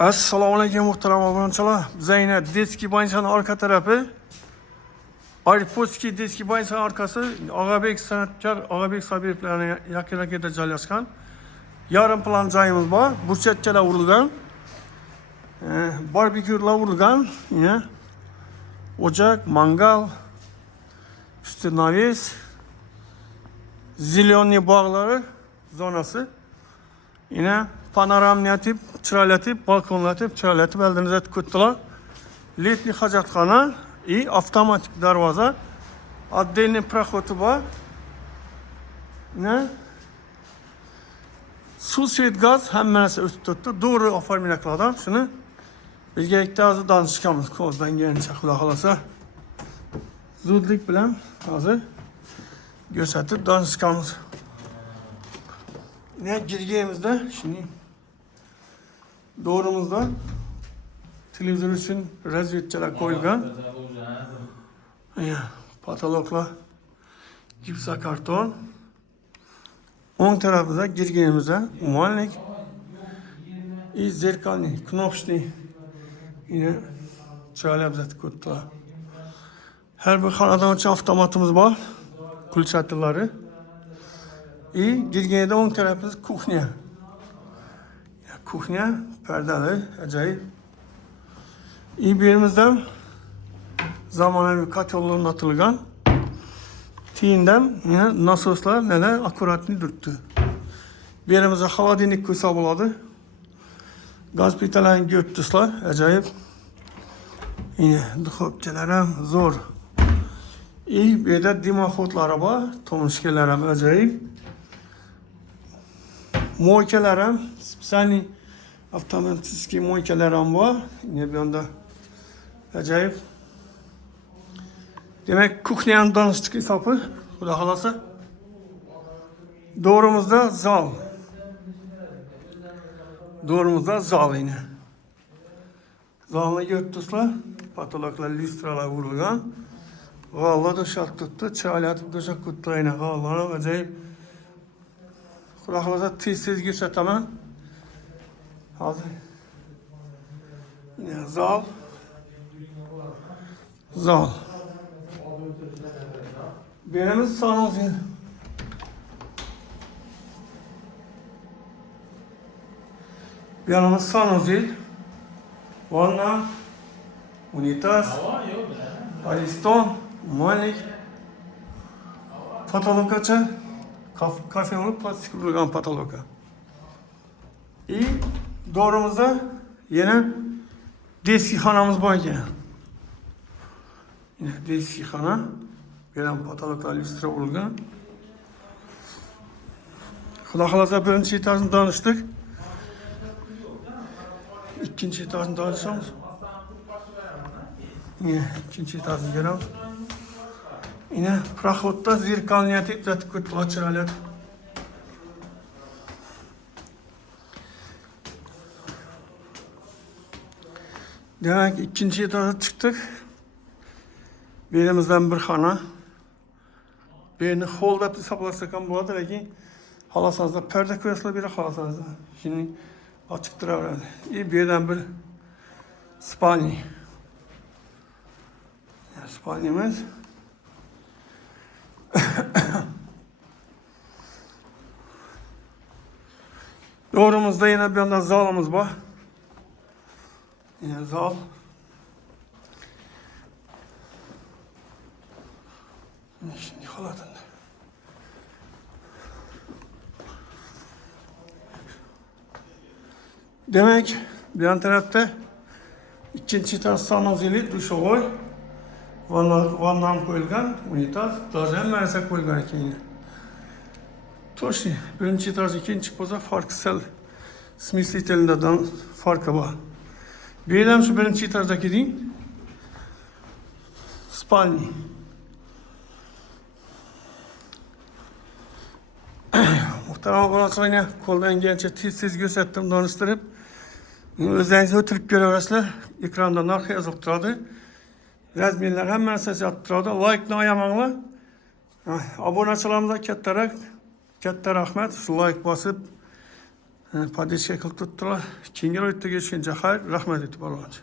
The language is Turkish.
Assalomu alaykum muhtaram obunachilar. Bizning Detskiy bankaning orqa tarafi, Aripotskiy Detskiy bankaning orqasi Og'abek san'atkor Og'abek Sobirovlarning yaqinida joylashgan. Yarim plan joyimiz bor. Burchakchalar urilgan. Barbekyular urilgan. Yine ocak, mangal, üstü naves, zilyonli bog'lari zonasi. Yine panoramlatib, chiroylatib, balkonlatib, chiroylatib eldinizga ko'tdilar. Letniy hojatxona и avtomatik darvoza. Отдельный проход bor. Ne? Suv, svet, gaz hamma narsa o'tib turibdi. To'g'ri oformlik qiladi. Shuni bizga ikkita hozir danishamiz. Qo'ldan kelgancha xudo xolasa zudlik bilan hozir ko'rsatib danishamiz. Ne girgeyimizde şimdi doğrumuzda televizyon için razvedçalar koyulgan. Patologla gipsa karton. 10 tarafımızda girgeyimizde umanlik и zerkalni, knopşli yine çağlayabzat kutla. Her bir xonadan için avtomatımız var. Kul çatırları. И girgeyde 10 tarafımız kuchnya. Kuchnya, perdeli, acayip. İyi bir yerimizden zamanı katyolluğun atılgan. Tiyinden yine nasoslar neler akuratını dürttü. Bir yerimize haladinik kuysa buladı. Gaz plitelerini göttüsler, acayip. Yine dıkopçelerim zor. İyi bir de dimaxotları var, tonuşkelerim acayip. Moykelerim, spesialni avtomatiskiy moykelerim var. Yine bir anda acayip. Demek kuchnyani danıştık hesabı. Xudo xolasa. Doğrumuzda zal. Doğrumuzda zal yine. Zalni götürsler. Patologlar, lüstralar vurulgan. Vallahi da şart tuttu. Çaylatıp da şart kuttu yine. Vallahi acayip. Xudo xolasa tez ko'rsataman. Hozir. Yine zal. Zal. Birimiz sanozil. Birimiz sanozil. Vanna, unitaz, aliston, malik, patologacha, kafe olup plastik vurulgan patologa. İyi, doğrumuzda yine deskixonamiz bor ekan. Yine deskixona. Gelen patologlar listre vurulgan. Xudo xolasa birinchi etajni danıştık. İkinci etajni danışamiz. Yine ikinci etajni ko'ramiz. Yine proxodda zerkalni yatib ko'tdilar chiroylatib. Demek ikinci etaja çıktık. Birimizden bir xona. Birini hold deb hisoblasak ham bo'ladi, lekin xolasanızda perde ko'rasizlar, biri xolasanızda. Şimdi açık turaveradi. Bu yerdan bir spalni. Spalnimiz. Doğrumuzda yine bir anda zalımız var. Yine zal. Şimdi haladın. Demek bir yan tarafta ikinci taraf sanozili, duşovoy, vandan koyulgan, unitaz, dajem merse koyulgan ekan. To'g'ri, birinchi etaj, ikkinchi bo'lsa farqi sal smyslitellardan farqi bor. Bu yerdan shu birinchi etajdagi deng. Spalni. Muhtaram obunachilar, qo'ldan kelgancha tez ko'rsatdim, danıştırıp. O'zingiz o'tirib ko'raverasizlar. Ekranda narxi yozib turadi. Razmerlar hamma narsasi yozib turadi. Like'ni ayamanglar. Obunachilarimizga katta rahmat. Shu like bosib Podechka qilib turibdilar. Keyingi ro'yxatga o'tguncha xayr, rahmat aytib qolaman.